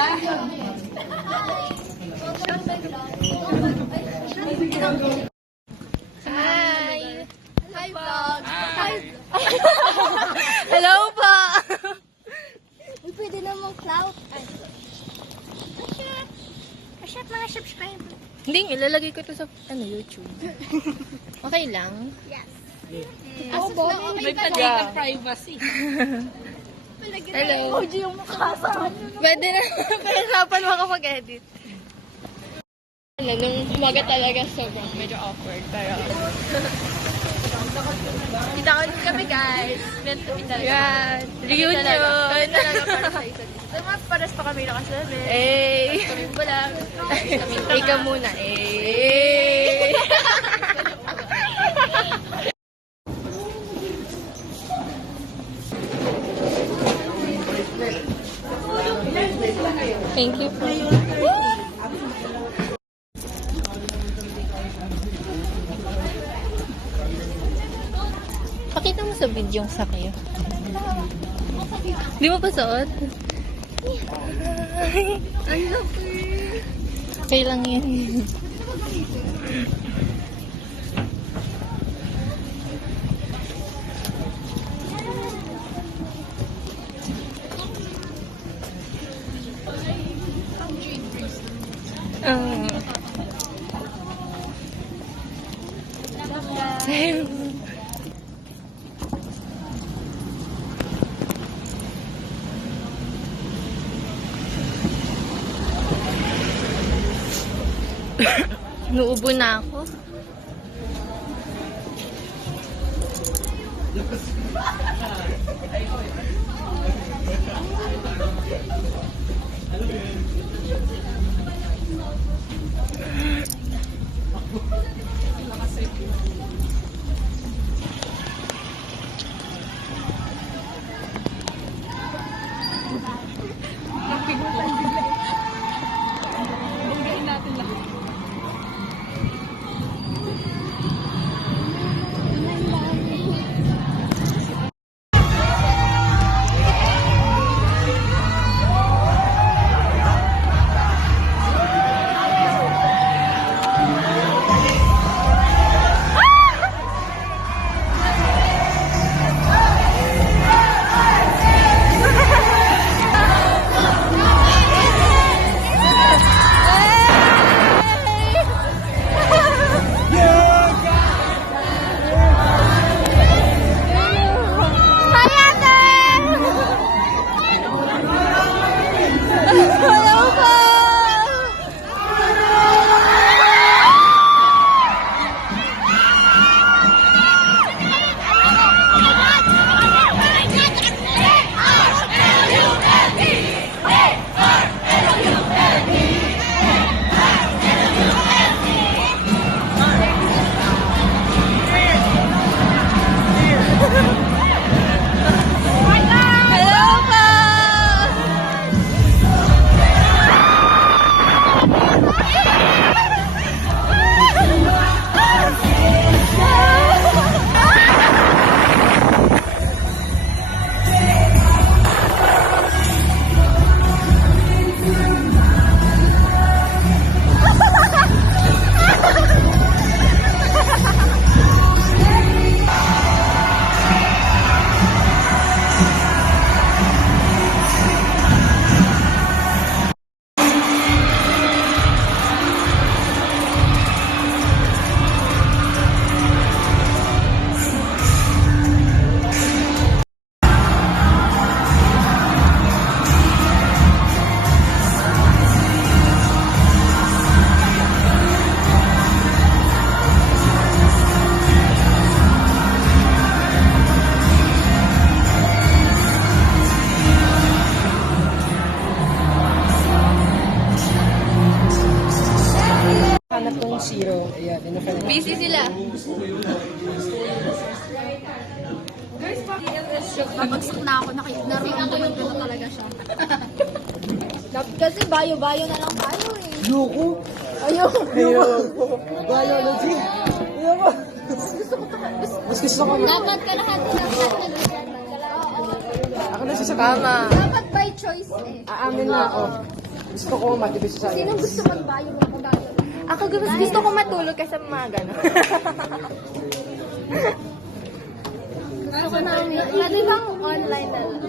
Hi! Hi, vlog! Hi! Hello po! Uy, pwede namang clout. Masyat mga subscribe. Hindi, ilalagay ko to sa YouTube. Okay lang? Yes. Ako po, may privacy. Hello. OG yung mukha sa akin. Pwede na, pahirapan mo kapag-edit. Nung umaga talaga sobrang medyo awkward, pero... Kita ko kami guys. Meant to be talaga. Yan. Reunion. Kami talaga para sa isa't isa. Diba, paras pa kami nakasabi. Eh. Kami pala. Ikaw muna. Eh. Thank you po. Pakita mo sa video yung sakyo. Di mo pa suot? Ang laki. Okay lang yun. Nuubo na ako. Busy sila. Babagsak na ako, naroon ko yung gano'n talaga siya. Kasi bayo-bayo na lang tayo eh. Ayoko. Ayoko. Biology. Ayoko. Mas gusto ko. Dapat ka lahat na Ako na sasakama. Dapat by choice eh. Aamin na ako. Gusto ko matipid sa Sino science. gusto magbayo ng pagbayo? Ako gusto ko matulog kasi mga gano'n. Gusto ko na pwede bang online na lang?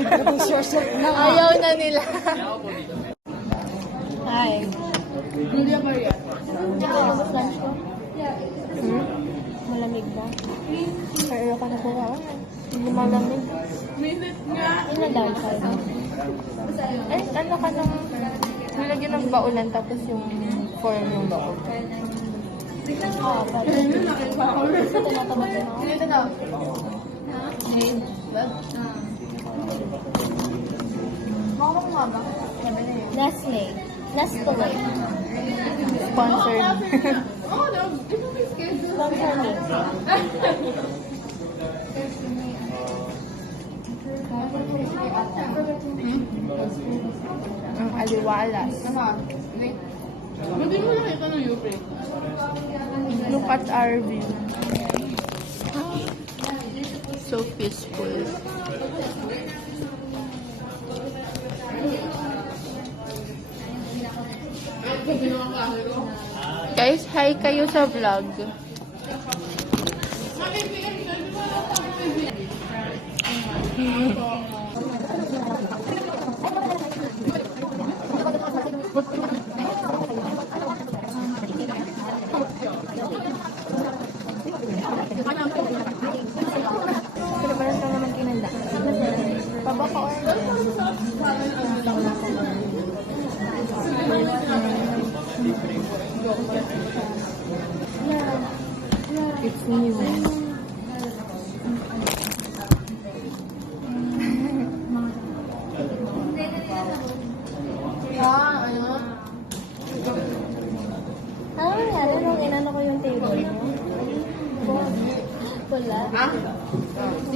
Introduce yourself na nga. Ayaw na nila. Hi. Malamig ba? Pero ka na po ka. Hindi malamig. Ina down side. Eh, ano ka nang nilagyan ng baulan tapos yung form yung baon. Ah, parang. Tinatamad na ako. Dito na. Nestle. Nestle. Sponsored. Sponsored. Ang aliwalas. Look at our view. So peaceful. Guys, hi kayo sa vlog. Pero parang lang naman kinanda. Pabaka or it's new. Ano nung inano ko yung table mo? Wala. Ano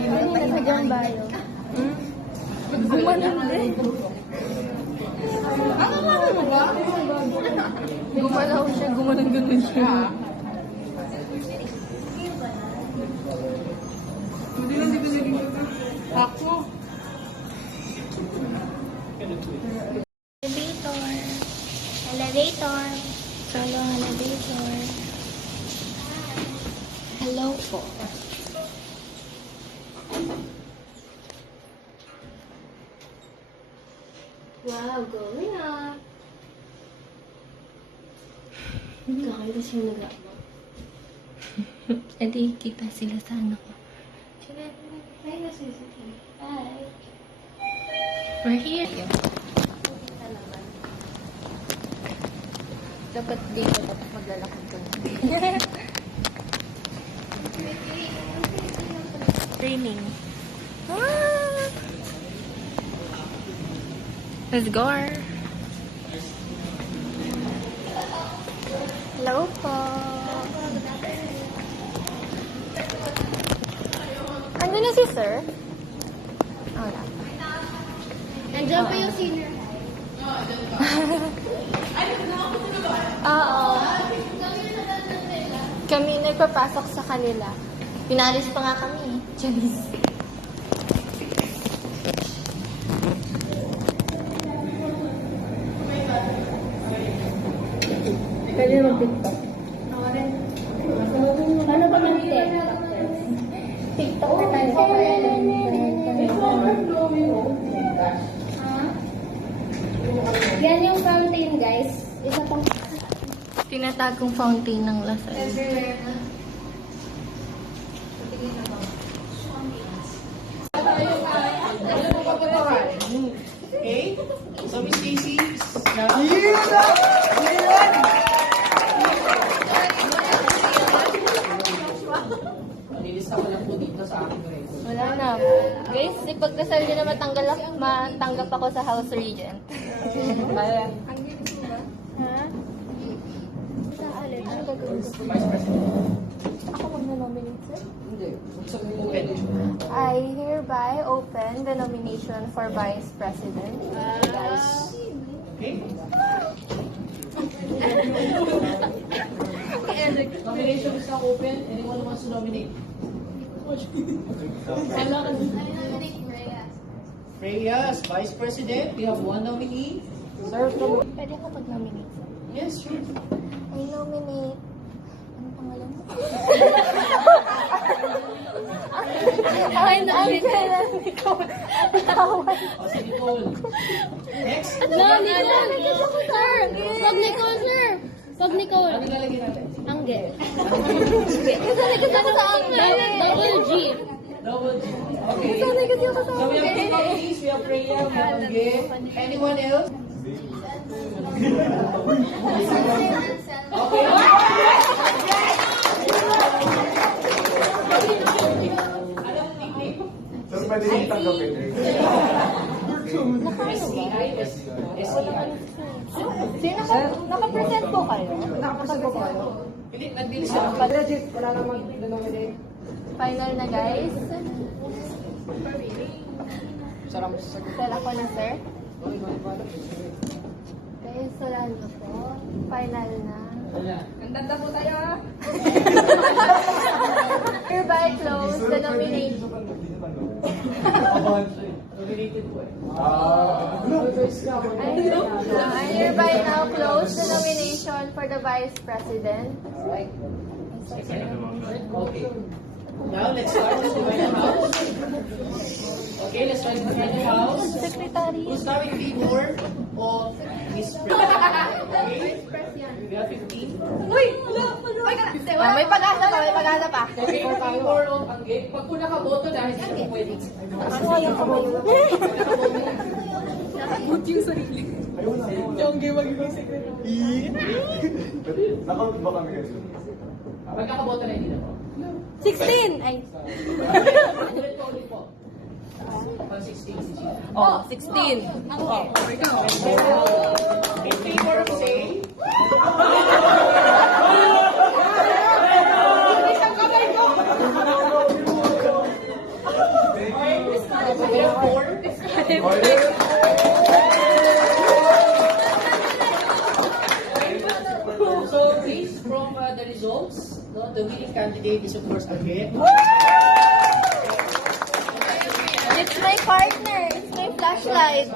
yung nasadyang bayo? Gumanon din. Gumalaw siya, gumanon siya. Ako. Elevator. Solo elevator. Hello po. Wow, going up. Kakita siya nag-ama. E di kita sila sa ano ko. Hi, Nasusuki. Hi. We're here. Dapat dito, dapat maglalakad ko. Raining. Ah! Let's go. Hello po. Andun na si sir? Wala. Nandiyan pa yung senior. Oo. Kami nagpapasok sa kanila. Pinalis pa nga kami. Charis. Pwede mag-TikTok. Paano ba mag-TikTok? TikTok na tayo. Yan yung fountain, guys. Isa pang Tinatag kong fountain ng Lasal. Okay? So, Miss Casey. Nililis ako lang po dito sa aking grade. Wala na. Guys, ipagdasal nyo na matanggap ako sa House Regent. Kaya, Ha? Sa alin? Ano gagawin ko? Vice President. Ako mag-nominate, sir? Hindi. Gusto mo open. I hereby open the nomination for Vice President. Okay? Nomination is now open. Anyone who wants to nominate? Freya as Vice President. We have one nominee. Sir, Pwede ako mag-nominate. yes, sure. I nominate... Ano pangalan mo? Ay, na-kailan ko. O, si Nicole. Next. No, Nicole, sir. Pag Nicole, sir. Pag Nicole. Ano lalagyan natin? Angge. Kasi ako sa Angge. Double G. Double G. Okay. Kasi ako sa So we have two nominees. We have Freya, we have Angge. Anyone else? Okay. Anong nickname? Sir, pwede yung tanggapin eh. SEI. SEI. Sino naka-present po kayo? Nakapresent po kayo. Hindi, nagbilis sila. Legit, wala nang mag-nominate. Final na, guys. Sarang sagot. Sir, ako na, sir. Guys, wala na po. Final na. Ganda po tayo. Hereby close the nomination. Nominated po eh. I hereby now close the nomination for the Vice President. Okay. Now, let's start with the house. Okay, let's start with the house. Secretary. Who's now in favor of Miss President? Okay. We have 15. May pag-asa pa, may pag-asa pa. Okay, in favor of Angge. Pag po nakaboto dahil hindi po pwede. Nakaunt ba kami guys? Pag nakaboto na hindi na po. 16! Ay. Ulit po, ulit po. Pag 16 si Gina. Oh, 16. In favor of say. We have 4. So, based from the results, no, the winning candidate is of course Angge. It's my partner. It's my flashlight.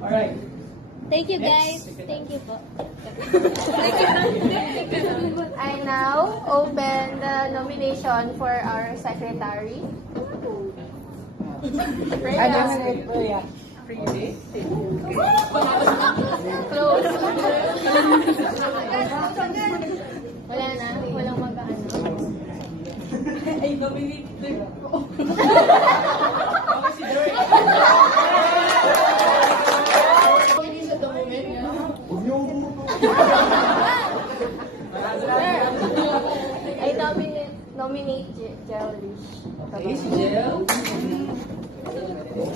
Alright. Thank you, guys. Thank you po. I now open the nomination for our secretary. I nominate Freya. Close. Wala na. Walang mag-ano. Okay, si Derek. Nominees at the moment. Huwag niyo I nominate Jellish. Okay, si Jel.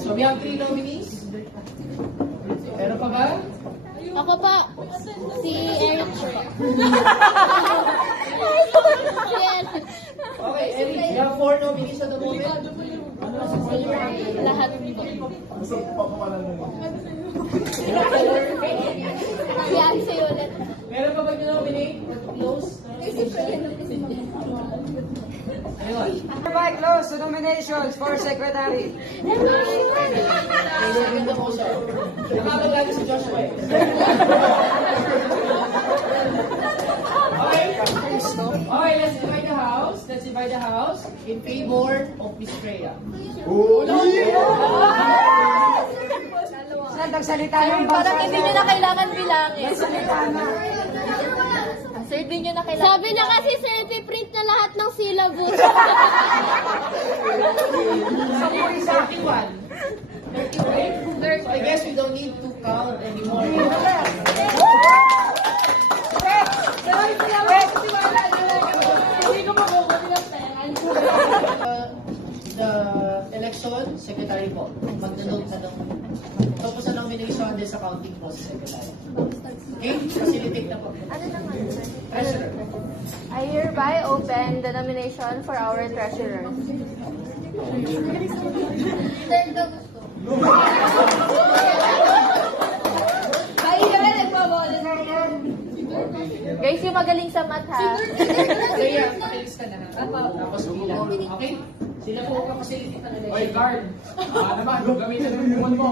So we have 3 nominees. Meron pa ba? Ako po. Si Eric po. Si Eric. Okay, Eric, we have 4 nominees at the moment. Lahat po. gusto ko pa pamalan mo. Si Axie ulit. Meron pa ba nominate? Close? Ayun. Hereby close the nominations for secretary. Ganda po siya. Nakakagano si Joshua eh. Okay. Okay, let's divide the house. Let's divide the house in favor of Miss Freya. Sir, nagsalita ng Parang bangsa. hindi nyo na kailangan bilangin. Nagsalita na. Sir, hindi nyo na kailangan. Sabi niya kasi, sir, ipiprint na lahat ng syllabus. 31. 31. So I guess we don't need to count anymore. The election, secretary po. Mag-note na lang. Tapos sa nomination, din sa counting process, secretary. Okay? Facilitate na po. Ano naman, sir? Treasurer. I hereby open the nomination for our treasurer. Ay, naman nagpabola na yan. Guys, yung magaling sa math ha. Kaya, pakilis ka na. Tapos bilang. Okay? Sila po ang facility pa nila. Oy, guard! Naman, gamitin mo yung mo.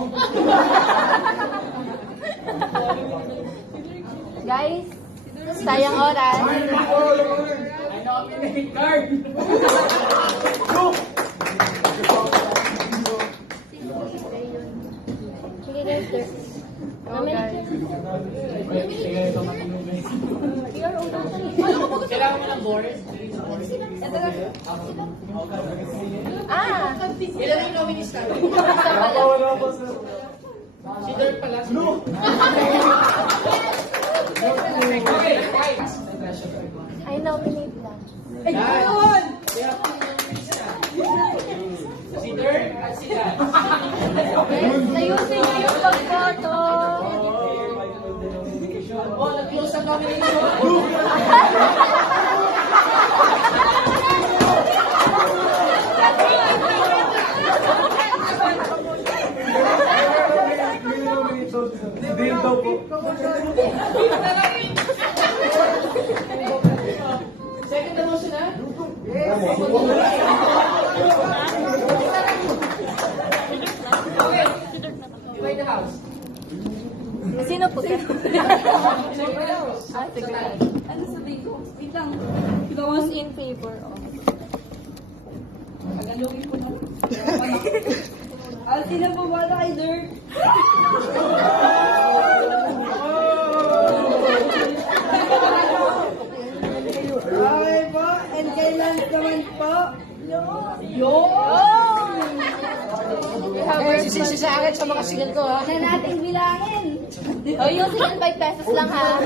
Guys, sayang oras. I nominate guard! Sige guys, sir. Kailangan mo ng board? Ah! Ilan yung nominees ka? Wala pa sir. Si Dirk pala. Okay, right. I nominate lang. Ayun! Kaya po yung nominees ka. Si Dirk at si Dan. Guys, ayusin niyo yung pagboto. Oh, nag-close ang nomination. Deal daw po. Second na motion na? Okay. Divide the house. Sino po? Divide the house. Ah, sige. Ano sabihin ko? Wait lang. Who's in favor of? Tagalogin ko na. Sino po ba kay Dirk? Okay po. And kailan naman po? Sisi sa akin sa mga sigal ko ha. Na natin bilangin. Oh, yung 5 pesos lang ha.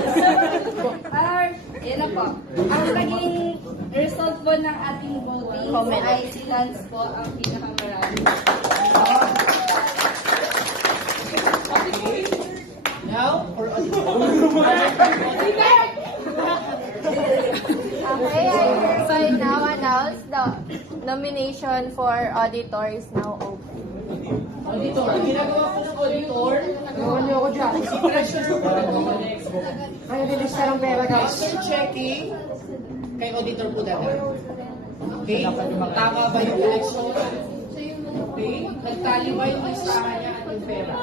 Yan na po. Ang naging result po ng ating voting Comment. ay si Lance po ang pinakamarami. Now, for Okay, so I now announce the nomination for auditor is now open. auditor. Ang ginagawa po ng auditor, Iwan niyo ako dyan. si Treasurer po nag-connect. Kayo nilista ng pera guys. After checking, kay auditor po dati. Okay? Tama ba yung election? Okay? Nagtali ba yung listahan niya at yung pera?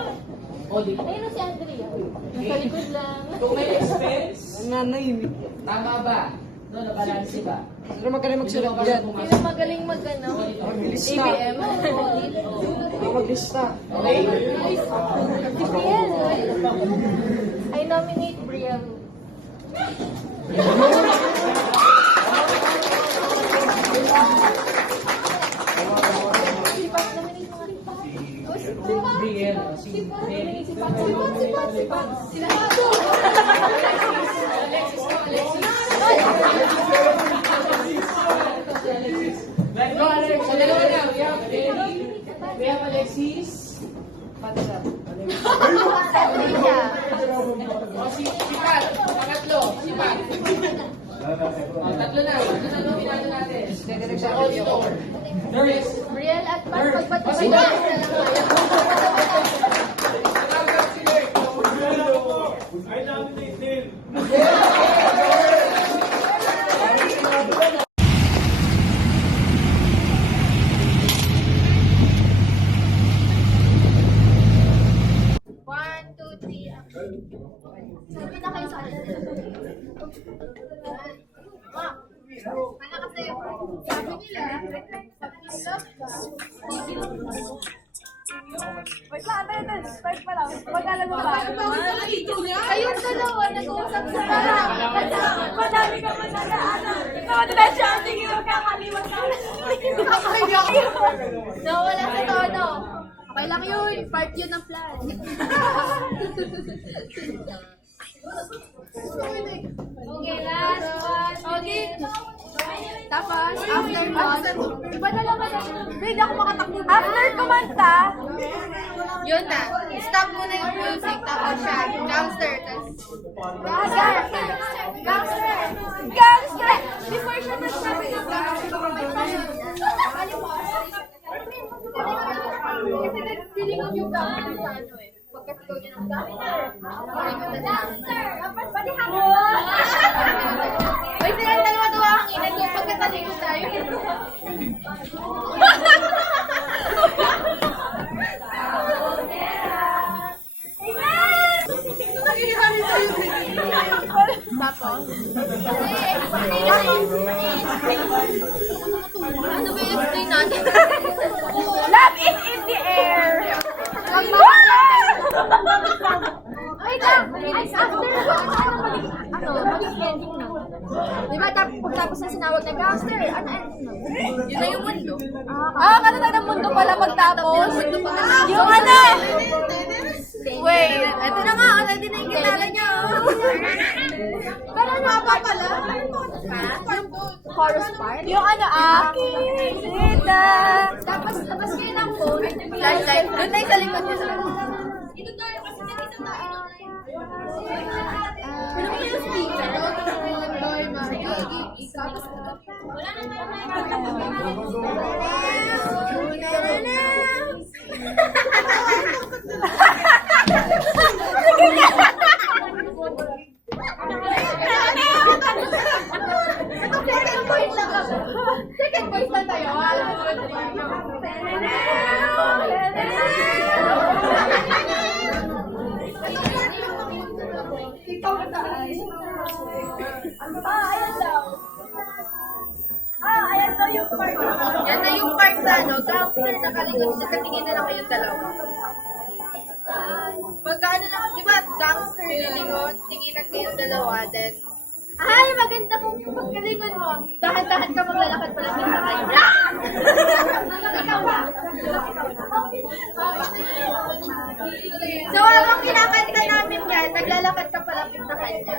Auditor. Ayun na si Andrea. Nasa likod lang. Kung may expense, Ang nanay. tama ba? No, nabalansi ba? Ano magaling magsulat Sino ba yan? pumasok? Sino magaling mag-ano? Maglista. ABM. Ako maglista. Okay? Si Brielle. I nominate Brielle. Sipat, nominate mga sipat. Sipat. Brielle. Si Brielle. Go, Alex. So, dalawa na. We have Alexis. Patsa. Andrea. O, si Pat. Pangatlo. Si Pat. O, tatlo na. Tatlo na nominado natin. Sa auditor. Nurse. Brielle at Pat, pagpatibay na lang kayo. I nominate din. One, two, three, action. Sabi na kayo sa akin. Ma, ano kasi, sabi nila, wait lang, attendance, start pa lang. Magkala mo ba? Kayong dalawa, nag-uusap sa parang. Madami ka mananaanan. Ikaw, attention, sige, magkakaliwan ka. Nawala sa tono. Okay lang yun, part yun ng plan. Okay, last one. Okay. Tapos, after nun, iba na lang ako. Hindi ako makatakbo. After kumanta, yun na. Stop muna yung music. Tapos siya, gangster. Gangster. Gangster. Before siya nagsabi ng gangster, kasi feeling ko yung gangster sa ano eh. Pag Pagkat ikaw din ang dapat pati hangin. Wait, silang dalawa daw ang hangin. Ito, pagkatalikod tayo. Tapos? Ano ba yung explain natin? Love is in the air! Wait lang! After maging ending na. Diba pagtapos na sinawag na gangster, ano ending na? Yun na yung mundo. Katulad ng mundo pala magtapos. Yung ano! Wait, ito na nga, already na yung kilala niya. Pero ano pa pala? Chorus part? Yung ano, Kita. Tapos kayo ng phone. Flashlight. Doon tayo sa likod niya. Ito tayo kasi kanina tayo. Pero may yung speaker. Wala second voice lang tayo. Ayan daw yung part. Yan na yung part na, no? Gangster, nakalikot, nakatingin na lang kayong dalawa. Pagkaano lang, di ba, gangster lilingon, tinginan kayong dalawa, then, ay, maganda kung pagkalingon mo, dahan-dahan ka maglalakad pala sa kanya. Ikaw na. So, habang kinakanta namin yan, naglalakad ka palapit sa kanya.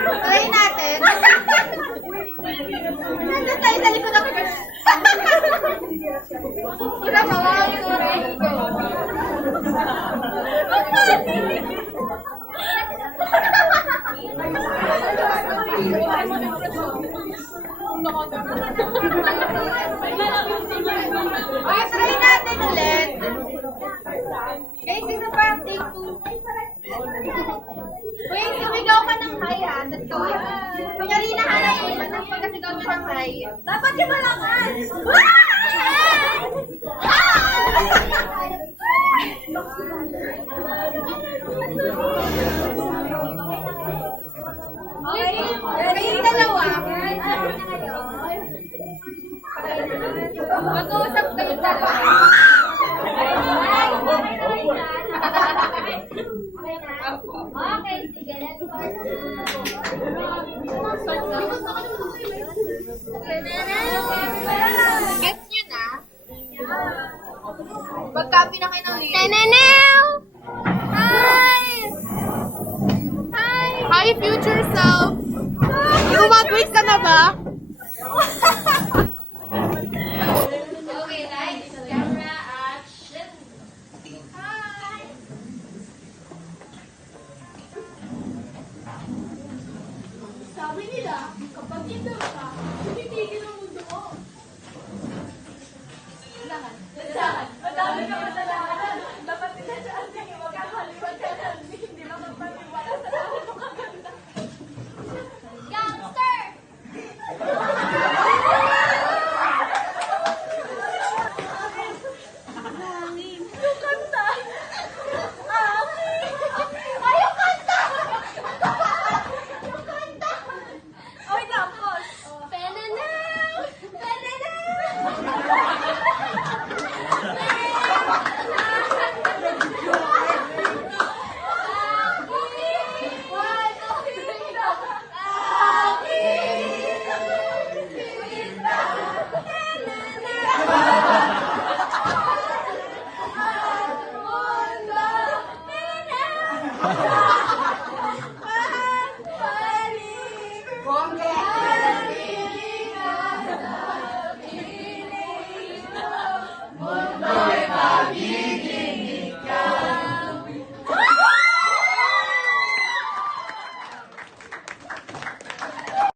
Try natin. Nandun tayo sa likod ng crush. Ikaw mo, okay, try natin ulit. Guys, ito parang take 2. Wait, sumigaw ka ng high ha. Kunyari nahanap mo siya, tapos pagkasigaw niya ng high. Dapat ka malakas! Okay, kayong dalawa. Mag-uusap kayong dalawa. Okay, sige, let's start. Get nyo na? Pag-copy na kayo ng lyrics. Nenenel! Hi! Hi! Hi, future self! Gumag-wait ka na ba? Okay, lights, camera, action! Hi! Sabi nila, kapag ito ka,